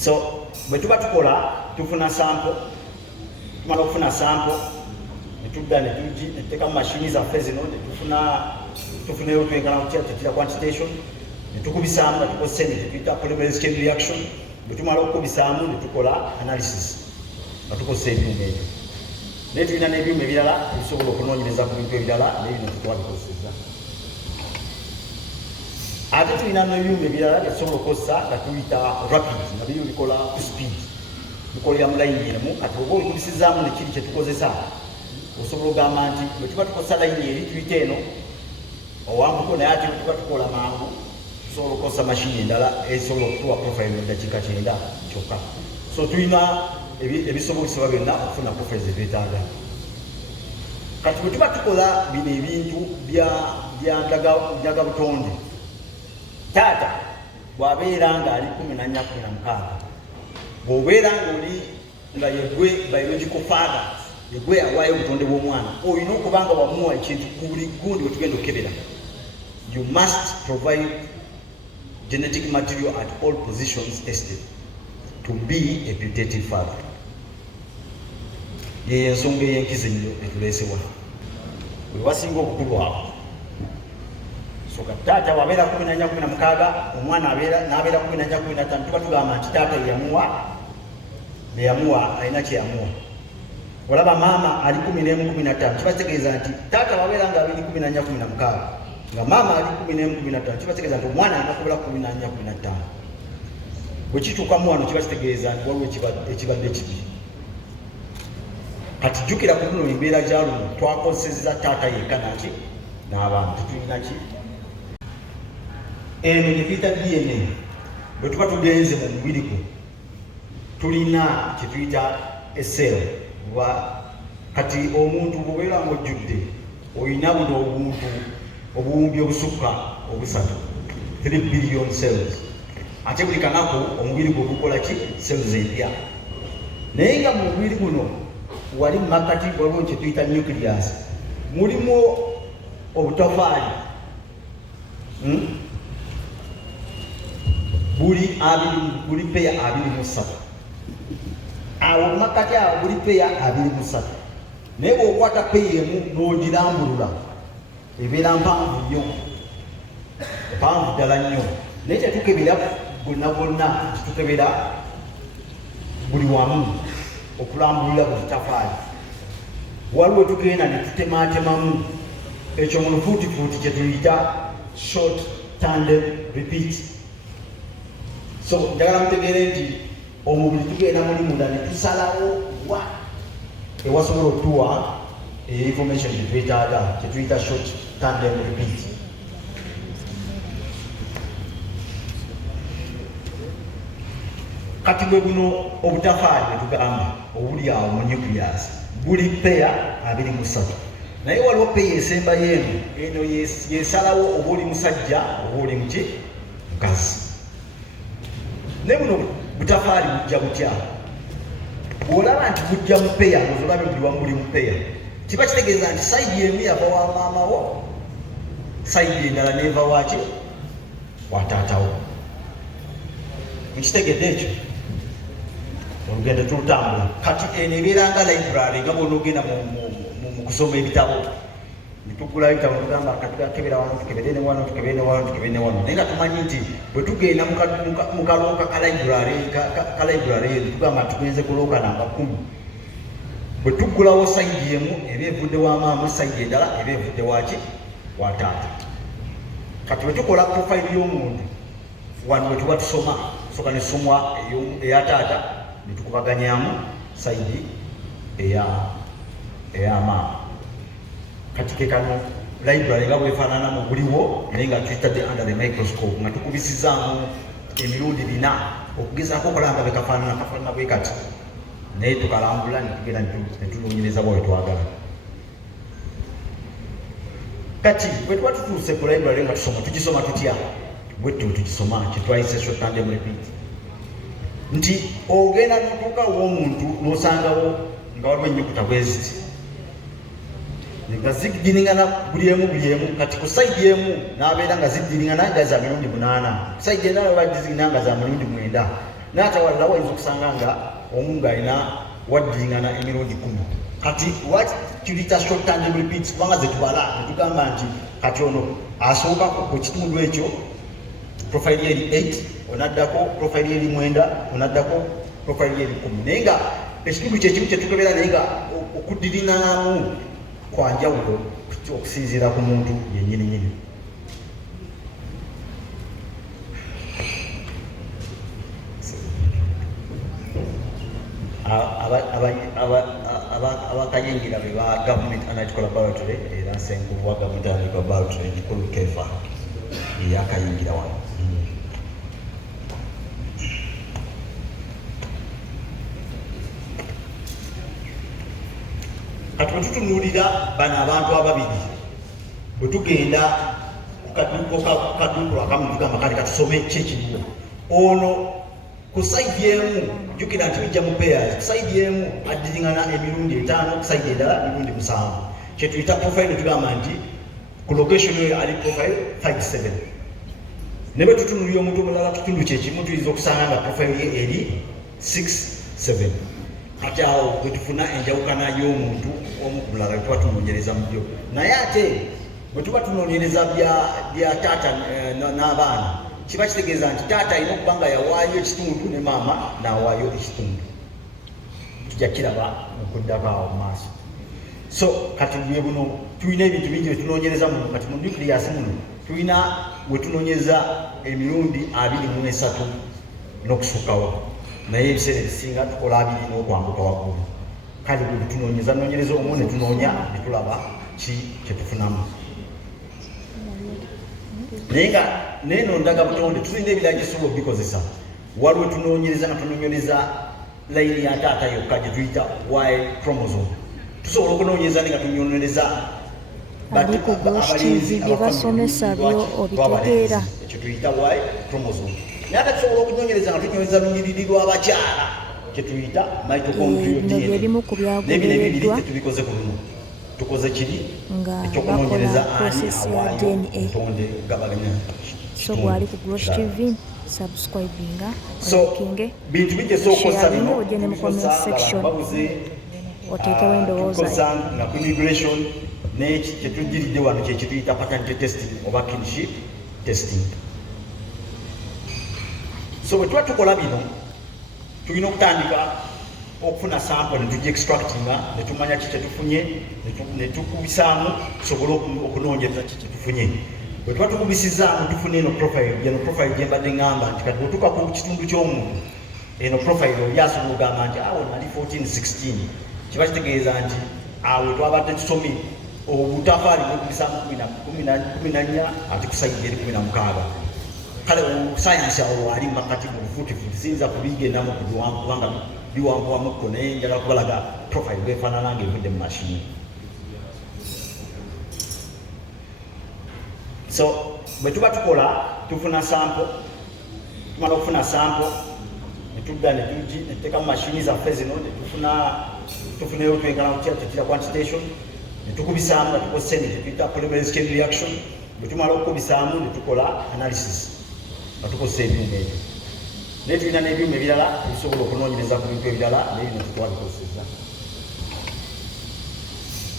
So bwe tuba tukola tufuna sample, tumala okufuna sample netudda netuteka mu mashini zaffe zino tufuneyo twenkana tetuyita quantitation netukubisaamu nga tukozesa netuyita polymerase chain reaction. Bwe tumala okukubisaamu netukola analysis nga tukozesa ebyuma ebyo. Naye tulina n'ebyuma ebirala ebisobola okunoonyereza ku bintu ebirala nebino tetwabikozeseza. Ate tulina n'ebyuma ebirala byetusobola okukozesa nga tuyita rapid nga biri bikola ku speed, bikolera mu layini emu. Kati oba olikubisizaamu nekiri kyetukozesa osobola ogamba nti bwe tuba tukozesa layini eri tuyita eno owambuko, naye ate tuba tukola mangu tusobola okukozesa mashini endala esobola okutuwa profile mu ddakiika 9 kyokka. So tulina ebisobozesebwa byonna okufuna profile zetwetaaga. Kati bwe tuba tukola bino ebintu bya ndagabutonde, taata bw'abeera ng'ali 14-16, bw'obeera ng'oli nga yegwe biological father, yegwe awaayo obutonde bw'omwana, olina okuba nga wamuwa ekintu ku buli gundi bwe tugenda okukebera. You must provide genetic material at all positions tested to be a putative father. Ye ensonga ey'enkizo ennyo etuleesebwa bwe wasinga obukulu awo. So taata wabeera 14-16, omwana n'abeera 14-15, tuba tugamba nti taata beyamuwa alina kyeyamuwa. Olaba maama ali 11-15, kiba kitegeeza nti taata wabeera nga 14-16 nga maama ali 11-15, kiba kitegeeza nti omwana alina kubeera 14-15. Bwe kituukamu wano kiba kitegeeza nti waliwo ekibadde kibi. Kati jjukira ku luno embeera gya luno twakozesezza taata yekka naki n'abaana tetulina ki. Eno gye tuyita DNA bwe tuba tugenze mu mubiri gwo tulina kye tuyita esel. Kati omuntu bw'obeera ng'ojjudde olina buno obuwumbi obusukka obusatu 3 billion cells. Ate buli kanaku omubiri gwo gukola ki? Cells empya. Naye nga mu mubiri guno wali mu makkati waliwo kye tuyita nucleus, mulimu obutafaali buli peya 23. Awo mu makkati awo buli peya 23. Naye bw'okwata peya emu n'ogirambulula ebeera mpanvu nnyo, mpanvu ddala nnyo. Naye tetukebera bonna, tetukebera buli wamu okulambulira buli tafaali. Waliwo tugenda ne tutemaatemamu ekyo mu lufuutifuuti kye tuyita short tandem repeat. So njagala mutegeere nti omubiri tugenda muli munda ne tusalawo ewasobola okutuwa information gye twetaaga kye tuyita short tandem repeat. Kati bwe buno obutafaali bwe tugamba obuli awo mu nucleus buli peya 23. Naye waliwo peya esembayo eno yesalawo oba oli musajja oba oli muki mukazi. Naye buno butafaali bujja butya? Bw'olaba nti bujja mu peya ng'olabe buli wamu buli mu peya, kiba kitegeeza nti sayidi emu yava wa maamawo, sayidi endala neeva waki? Wa taatawo. Mukitegedde ekyo? Olugendo tulutambula. Kati eno ebeera nga library nga bw'ona ogenda mu kusoma ebitabo. Ne tugula ebitabo tugamba katukebera wano tukebere ne wano tukebere ne wano tukebere ne wano. Naye nga tumanyi nti bwe tugenda mu kalooka ka library eyo tugamba tugenze kulooka namba 10. Bwe tuggulawo sayidi emu eba evudde wa maama, sayidi endala eba evudde waki? Wa taata. Kati bwe tukola profile y'omuntu wano bwe tuba tusoma soka nesomwa eya taata netukubaganyaamu sayidi eya maama. Kati ke kano library nga bwefaananamu buliwo naye nga tuyitadde under the microscope nga tukubisizaamu emirundi 4 okugezaako okulanga bekafaanana bwe kati, naye tukalambula netugenda netunoonyereza bwe twagala. Kati bwe tuba tutuuse ku library nga tusoma tugisoma tutya? Bwettu tugisoma kyetwayise short tandem repeat. Nti ogenda n'otuuka w'omuntu n'osangawo nga waliwo ennyukuta bweziti nga ziddiringana buli emu. Kati ku sayidi emu n'abeera nga ziddiringana nga za mirundi 8, sayidi endala oba ziddiringana nga za mirundi 9. n'atawalira wayinza okusanga nga omu ng'alina waddingana emirundi 10 kati what tuyita short tangible repeats kubanga zetubala netugamba nti kati ono asooka ku kitundu ekyo profile eri 8 onaddako profile eri 9 onaddako profile eri 10 naye nga ekitundu kyekimu kyetugobera naye nga okuddiringanamu kwa njawulo okusinziira ku muntu yennyininyini. abakayingira be ba Government Analytical Laboratory era nsenkulu wa Government Analytical Laboratory ekikulu kefa eyakayingira wano. Kati bwe tutunuulira bano abantu ababiri bwe tugenda ku kaduuko akamu tugamba kale katusome kyekiriwo ono ku saidi emu jukira nti bijja mu pairs ku saidi emu addiringana emirundi 5 ku saidi endala emirundi 7 kyetuyita profile tugamba nti ku location eyo ali profile 57 ne bwe tutunulira omuntu omulala kitundu kyekimu tuyinza okusanga nga profile ye eri 67 kati awo bwe tufuna enjawukana y'omuntu omu ku mulala tuba tunoonyereza mu byo naye ate bwe tuba tunoonyereza bya taata n'abaana kiba kitegeeza nti taata alina okuba nga yawaayo ekitundu ne maama n'awaayo ekitundu tujja kiraba okuddako awo mu maaso. So kati bwe buno tulina ebintu bingi bye tunoonyereza kati mu nucleus muno tulina we tunoonyeza emirundi 23 n'okusukkawo naye ebiseera ebisinga tukola 2 n'okwambuka waggulu kale bwe tunoonyeza omwo ne tunoonya ne tulaba ki kyetufunamu. Naye nga neno ndaga butonde tulina ebirala gyetusobola obikozesa waliwo tunoonyereza nga tunoonyereza layini ya taata yokka gye tuyita Y chromosome tusobola okunoonyereza nga tunoonyereza ali ku Grosh TV bye basomesa byo obitegeera ekyo tuyita Y chromosome naye ate tusobola okunoonyereza nga tunoonyereza lunyiriri lw'abakyala kye tuyita mitochondrial DNA ebimu ku byagobereddwa tubikoze ku luno tukoze kiri nga bakola process ya DNA. So bwali ku Grosh TV subscribinga likinge bintu bijje sokosa bino ojene mu comment section oteekawo endowooza nga ku immigration n'eki kyetujiridde wano kyekituyita paternity testing oba kinship testing. So bwe tuba tukola bino tulina okutandika okufuna sample ne tujja extractinga ne tumanya ki kyetufunye ne tukubisaamu tusobole okunoonyereza ki kyetufunye. Bwe tuba tukubisizaamu tufuna eno profile gye mbadde ngamba nti kati bwetuuka ku kitundu ky'omuntu eno profile oli asobola okugamba nti awo nali 14-16 kiba kitegeeza nti awo twabadde tusomye obutafaali bwekubisaamu 14 ate kusayidde eri 16 kale sayansi awo ali makati mu bufuutifuuti siyinza kubigendamu kubanga biwanvuwamukko naye njagala kubalaga profile bwefaanana ng'evudde mu mashini. So bwe tuba tukola tufuna sample tumala okufuna sample netudda netuteeka mu mashini zaffe zino tufuneyo twenkana kutira quantitation netukubisaamu nga tukozesa ene tetuyita polymerase chain reaction. Bwe tumala okukubisaamu netukola analysis nga tukozesa ebyuma ebyo naye tulina n'ebyuma ebirala ebisobola okunoonyereza ku bintu ebirala naye bino tetwabikozesa.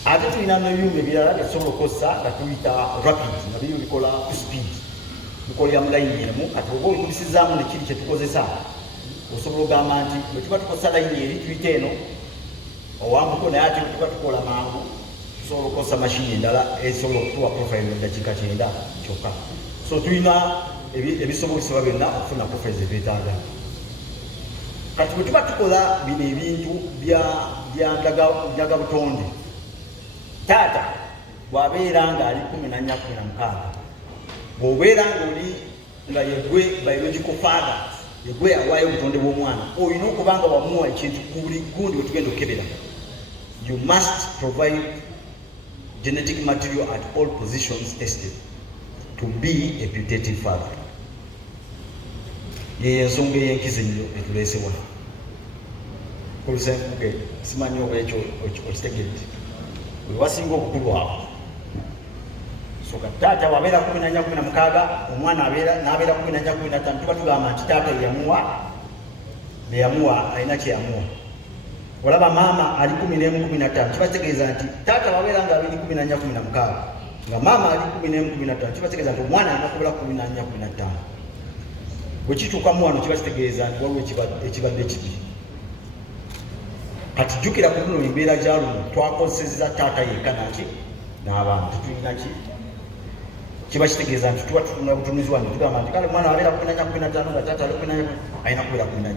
Ate tulina n'ebyuma ebirala byetusobola okukozesa nga tuyita rapid nga byo bikola ku speed bikolera mu layini emu kati oba olikubisizaamu nekiri kyetukozesa osobola ogamba nti bwe tuba tukozesa layini eri tuyita eno owambuko naye ate tuba tukola mangu tusobola okukozesa mashini endala esobola okutuwa profile eddakiika 9 kyokka. So tulina ebisobozesebwa byonna okufuna profile zetwetaaga. Kati bwe tuba tukola bino ebintu bya ndaga butonde taata bw'abeera ng'ali 14-16 bw'obeera ng'oli nga yegwe biological father yegwe awaayo obutonde bw'omwana olina okuba nga wamuwa ekintu ku buli gundi bwe tugenda okukebera. You must provide genetic material at all positions tested to be a putative father. Ye ensonga ey'enkizo ennyo etuleesebwa kulusenkuge simanyi oba ekyo okitegedde bwe wasinga obukulu awo. So taata wabeera 14-16 omwana n'abeera 14-15 tuba tugamba nti taata yamuwa beyamuwa alina kyeyamuwa. Olaba maama ali 11-15 kibategeeza nti taata wabeera nga 2-14-16 nga maama ali 11-15 kibategeeza nti omwana alina kubeera 14-15. Bwe kituukamu wano kibakitegeeza nti waliwo ekibadde kibi. Kati jjukira ku luno embeera gya luno twakozesezza taata yekka naki n'abaana tetulina ki kiba kitegeeza nti tuba tutunda butunuzi wano tugamba nti kale omwana abeera 14-15 nga taata alina kubeera 14.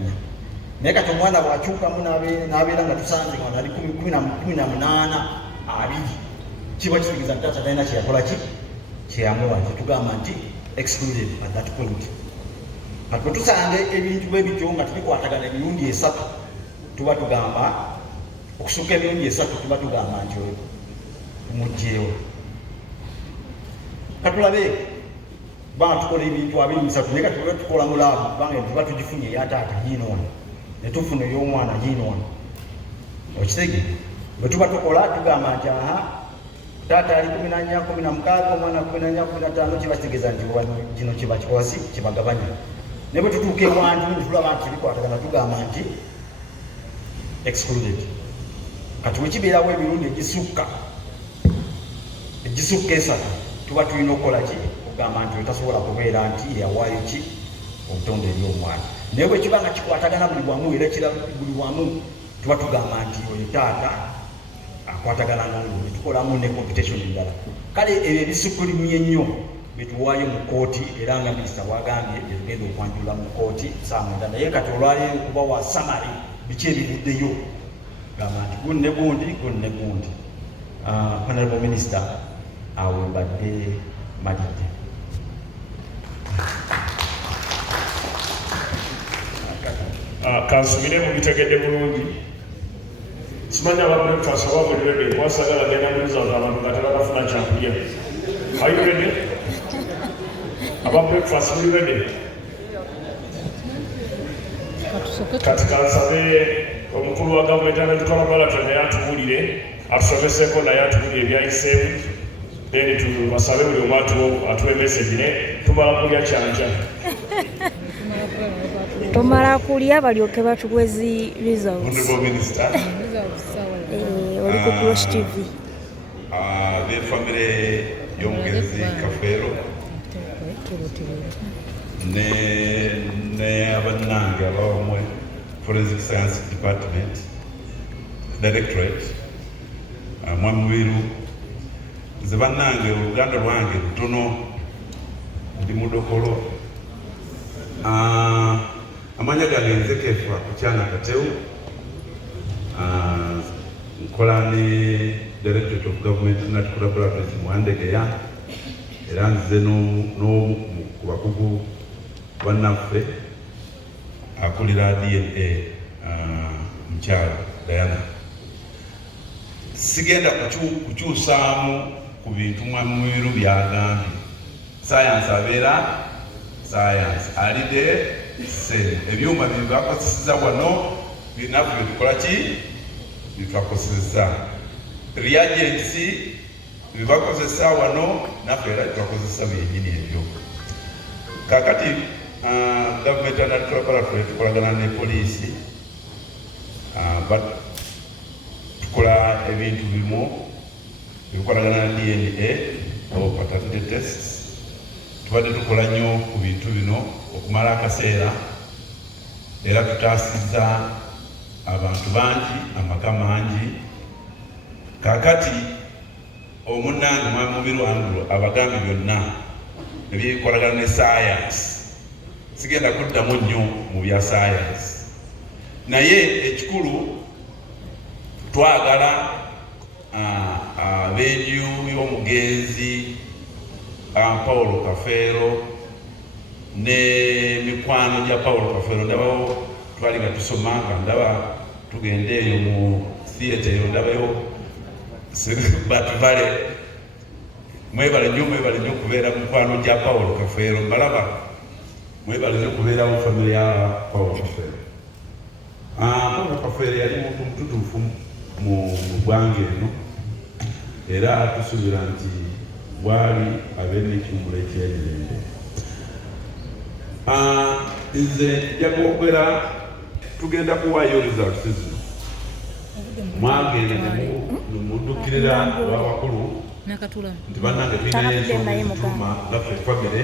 Naye kati omwana bw'akyukamu n'abeera nga tusanze nga ali 18-20 kiba kitegeeza nti taata talina kyeyakola ki kyeyamuwa tetugamba nti excluded at that point. Kati bwe tusanga ebintu bwe bityo nga tubikwatagana emirundi 3 tuba tugamba okusuka emirundi 3 tuba tugamba nti oyo tumugjeewo. Katulabe banga tukola ebintu 23 naye kati bwe tukola mu laabu kubanga tuba tugifunye eya taata yiino wano ne tufuna ey'omwana yiino wano. Okitege bwe tuba tukola tugamba nti taata ali 14-16 omwana 14-15 kiba kitegeeza nti kino kiba kikolasi kibagabanya. Ne bwe tutuuka ewantu tulaba nti bikwatagana tugamba nti excluded. Kati bwe kibeerawo emirundi egisukka 3 tuba tulina okukola ki okugamba nti tasobola kubeera nti yawaayo ki obutonde eri omwana. Naye bwe kiba nga kikwatagana buli wamu era kira buli wamu tuba tugamba nti oyo taata akwatagana n'olwo tukolamu ne computation endala. Kale ebyo ebisukulimye nnyo betuwaayo mu kooti era nga minisita bwagambye byetugenda okwanjula mu kooti saa 9. Naye kati olwaleero kuba wa samari biki ebivuddeyo gamba nti gundi ne gundi. Honorable Minister awo mbadde malidde. Kansubire mu bitegedde bulungi. Simanyi aba breakfast oba buli ready kwasagala genda muliza abantu nga tebanafuna kyakulya. Are you ready? Aba breakfast buli ready? Kati kansabe omukulu wa gavumenti anatukola balato naye atuwulire atusomeseko naye atuwulire ebyayiseemu then tubasabe buli omu atuwe message ne tumala kulya kyanja. Tomala kulya balyoke batuwe zi results. Honorable Minister, oli ku Cross TV. B'effamire y'omugenzi Kafeero ne abannange abawamwe Forensic Science Department Directorate Mwamubiru nze bannange oluganda lwange lutono ndi mudokolo. Amanya gange nze Kefa Kukyana Katewu, nkola ne Directorate of Government National Collaborators mu Wandegeya era nze n'omu ku bakugu bannaffe akulira DNA mukyala Diana. Sigenda kukyusaamu ku bintu Mwamubiru byagambye. Science abeera science alide se ebyuma bye bakozeseza wano binafu bitukola ki bitwakozesa reagents bye bakozesa wano nafe era twakozesa byenyini ebyo. Kakati government and collaborative tukolagana ne poliisi tukola ebintu bimu bikolagana na DNA oba paternity tests. Tubadde tukola nnyo ku bintu bino okumala akaseera era tutaasizza abantu bangi amaka mangi. Kakati omunnange Mwamubiru Andrew abagambye byonna ebyekolagana ne science sigenda kuddamu nnyo mu bya science naye ekikulu twagala ab'enju y'omugenzi Paulo Kafeero ne mikwano gya Paulo Kafeero ndabawo twali nga tusoma nga ndaba tugende eyo mu theatre eyo ndabayo batuvale mwebale nnyo okubeera mikwano gya Paulo Kafeero mbalaba mwebale nnyo okubeera mu famire ya Paulo Kafeero. Paulo Kafeero yali muntu mututuufu mu ggwanga eno era tusuubira nti bwali abeera n'ekiwummulo eky'emirembe. Nze nja kwogera tugenda kuwaayo results zino mwagenda nemuddukirira abakulu nti bannange tulina ensonga ezituma gaffe famire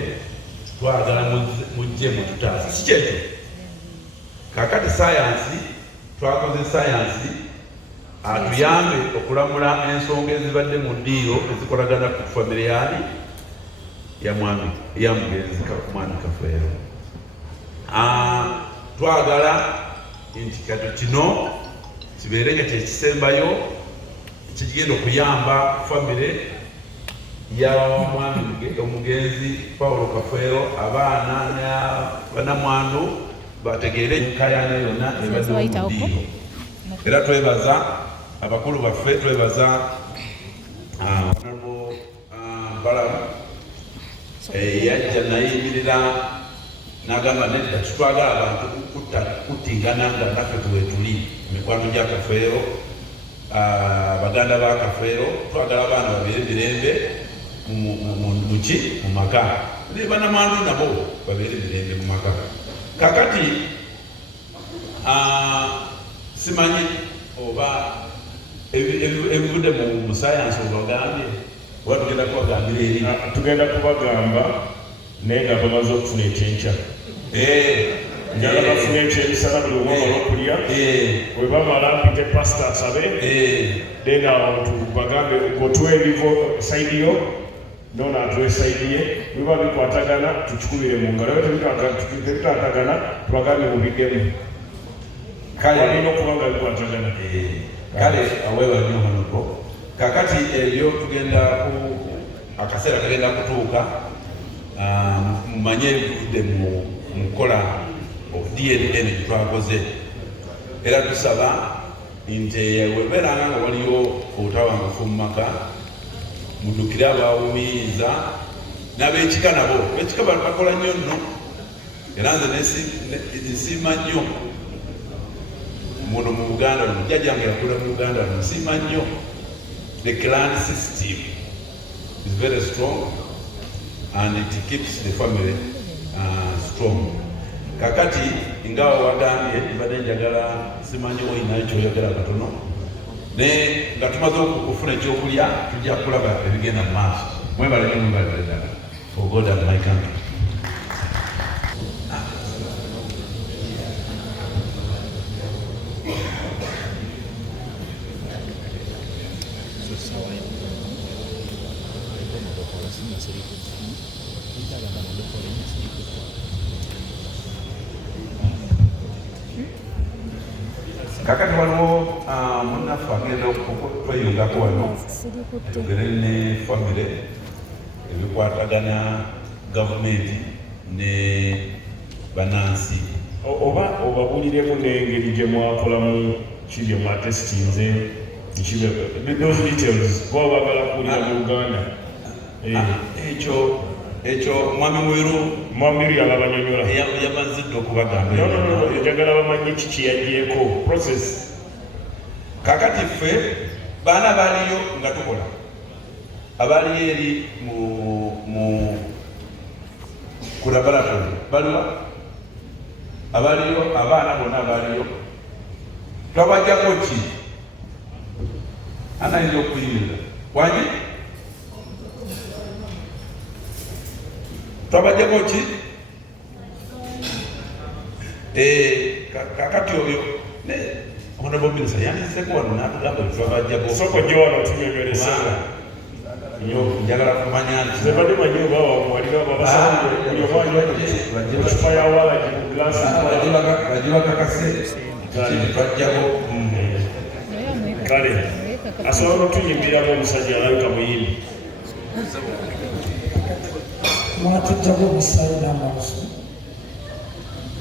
twagala mujje mututaasa si kyekyo kakati sayansi twakoze sayansi atuyambe okulamula ensonga ezibadde mu ddiiro ezikolagana ku famire yaani ya mugenzi mwami Kafeero. Twagala nti kati kino kibeere nga kyekisembayo ekigenda okuyamba famire ya mwami omugenzi Paulo Kafeero, abaana banamwandu bategeere enkayana yonna ebadde mu ddiiro. Era twebaza abakulu baffe, twebaza Balamu yajja nayimirira n'agamba nedda tutwagala abantu kuttingana nga naffe tuwetuli mikwano gya Kafeero, baganda ba Kafeero, twagala abaana babeere mirembe mu maka, ne banamwandu nabo babeere mirembe mu maka. Kakati simanyi oba ebivudde mu sayansi obagambye oba tugenda kubagambira eri? Tugenda kubagamba naye nga bamaze okufuna ekyenkya. Njagala bafuna ekyemisana buli omu amala okulya, bwe bamala mpite pasita asabe, denga tubagambe otuwa ebivo saidi yo nono atuwa esaidi ye, biba bikwatagana tukikubire mu ngalo, tebikwatagana tubagambe mubiddemu. Walina okuba nga bikwatagana. Kale aweewa nnyo honobo. Kakati ebyo tugenda akaseera kagenda kutuuka mumanye ebivudde mu kukola DNA gyetwakoze, era tusaba nti webeeranga nga waliyo obutawangufu mu maka muddukire abawumiyiza n'ab'ekika nabo. Ab'ekika bakola nnyo nno, era nze nsiima nnyo muno mu Buganda, mujjajjange yakula mu Buganda, nsiima nnyo. The clan system is very strong and it keeps the family strong. Kakati ingawa wagambye mbadde njagala simanyi oyinayo kyoyogera katono naye nga tumaze okufuna ekyokulya tujja kulaba ebigenda mu maaso. Mwebale ddala for God and my country. Kakati waliwo munnaffe agenda okweyungako wano tugere ne famire ebikwatagana gavumenti ne banansi. Oba obabuliremu n'engeri gye mwakolamu kibye mwatesitinze those details baba bagala kuwulira mu Uganda. Ekyo mwami Mwiru yaba banyonyola yamazidde okubagamba. Njagala bamanye kiki yagyeko process. Kakati ffe baana baliyo nga tukola, abaliyo eri ku laboratory baliwa, abaliyo abaana bonna abaliyo twabajjako ki anayinza okuyinza wanyi twabajjako ki kakati oyo Honorable Minister yandiseko wano n'atugamba twabajjako soko gye wano tunyonyolesa njagala kumanya nti zebadde manyi oba wamwalira babasabye buli omwanya ecupa ya walagi mu glasi bagibakakase twajjako. Kale asobola otunyimbiramu omusajja alabika muyimbi. Mwatujjako omusaayi n'amaaso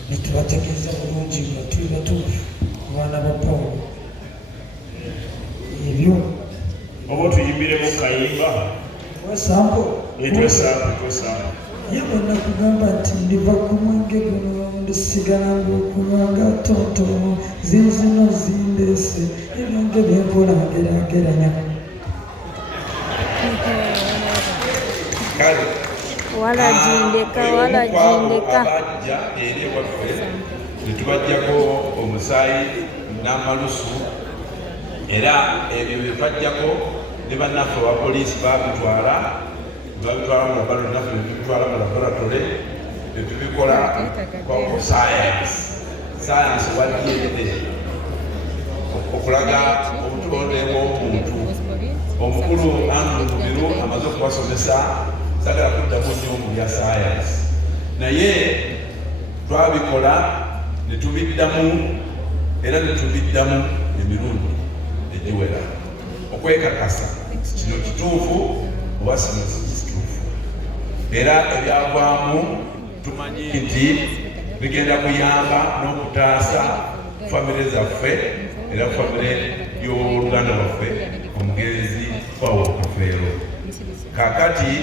ne tubategeeza bulungi nga tuli batuufu ku baana ba Pawulo. Ebyo oba otuyimbiremu kayimba wesampo twesampo ye bonna kugamba nti ndiva ku mwenge guno ndisigala ng'okubanga totono zizino zindeese ebyange byenkola ngerageranya. Kale walajindeka abajja eri ewaffe ne tubajjako omusaayi n'amalusu, era ebyo bye twajjako ne bannaffe wa poliisi babitwala mu labalo naffe nebitwala mu laboratole netubikola kwa sayansi wa DNA okulaga obutonde bw'omuntu. Omukulu Andrew Mubiru amaze okubasomesa, sagala kuddamu nnyo mu bya sayansi, naye twabikola ne tubiddamu era ne tubiddamu emirundi egiwera okwekakasa kino kituufu oba sino si kituufu, era ebyavaamu tumanyi nti bigenda kuyamba n'okutaasa famire zaffe era famire y'oluganda lwaffe omugenzi Paulo Kafeero. Kakati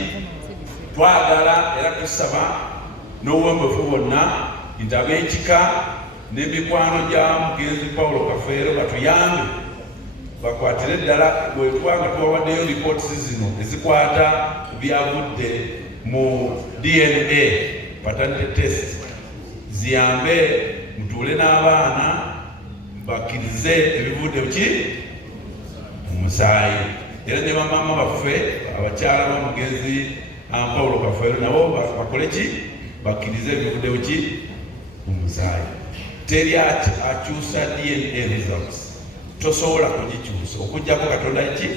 twagala era tusaba n'obuwembeefu bwonna nti ab'ekika n'emikwano gya mugenzi Paulo Kafeero batuyambe bakwatire ddala bwe twanga tubawaddeyo lipooti zino ezikwata byavudde mu DNA paternity test, ziyambe mutuule n'abaana bakkirize ebivudde ki mu musaayi, era ne bamaama baffe abakyala b'omugenzi Paulo Kafeero nabo bakole ki bakkirize ebivudde ki mu musaayi. Teri akyusa DNA results, tosobola kugikyusa okujjako Katonda ki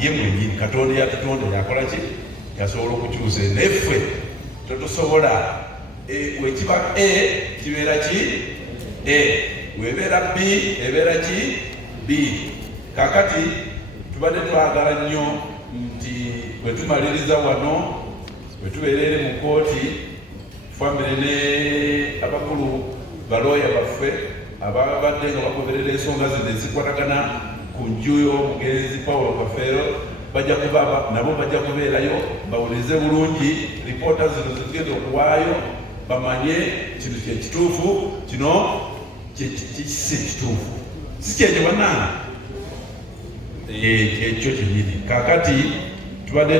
ye mwennyini. Katonda yatutonda yakola ki yasobola okukyusa, neffe totusobola. Wekiba A kibeera ki A, webeera B ebeera ki B. Kakati tubadde twagala nnyo nti bwe tumaliriza wano bwe tubeerere mu kooti famire ne abakulu balooya baffe ababadde nga bagoberera ensonga zino ezikwatagana ku nju y'omugenzi Paulo Kafeero nabo bajja kubeerayo bawulirize bulungi lipoota zino zigenda okuwaayo, bamanye kino kyekituufu, kino si kituufu, si kyekyo bannange ekyo kyenyini. Kakati tubadde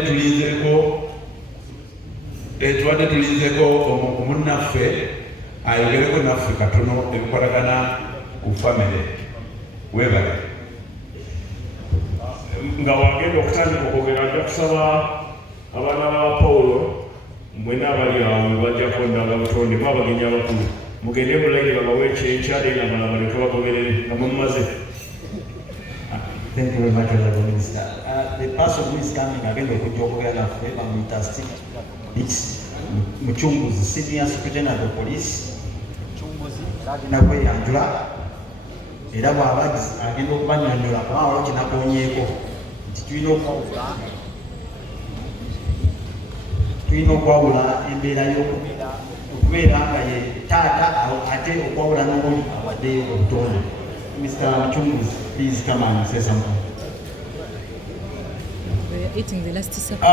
tulinzeko omunnaffe ayogereko naffe katono ebikwatagana ku famire. Weebale nga wagenda okutandika okwogera, nja kusaba abaana ba Paulo mwena abali awo bajjako ndanga butonde mwabagenyi abakulu mugende mulayire babawe ekyenkyale nga balabale tubagoberere nga mumaze. Thank you very much, Honorable Minister. The person who is coming agenda okujja okwogera naffe bamuyita Steve Muchunguzi, Senior Superintendent of Police. Agenda kweyanjula era bw'aba agenda okubanyonyola kubanga waliwo kinakonyeeko nti tulina okwawula embeera y'okubeera nga ye taata ate okwawula n'oli awaddeyo obutonde. Mr. Muchunguzi, please come and say something. We are eating the last supper.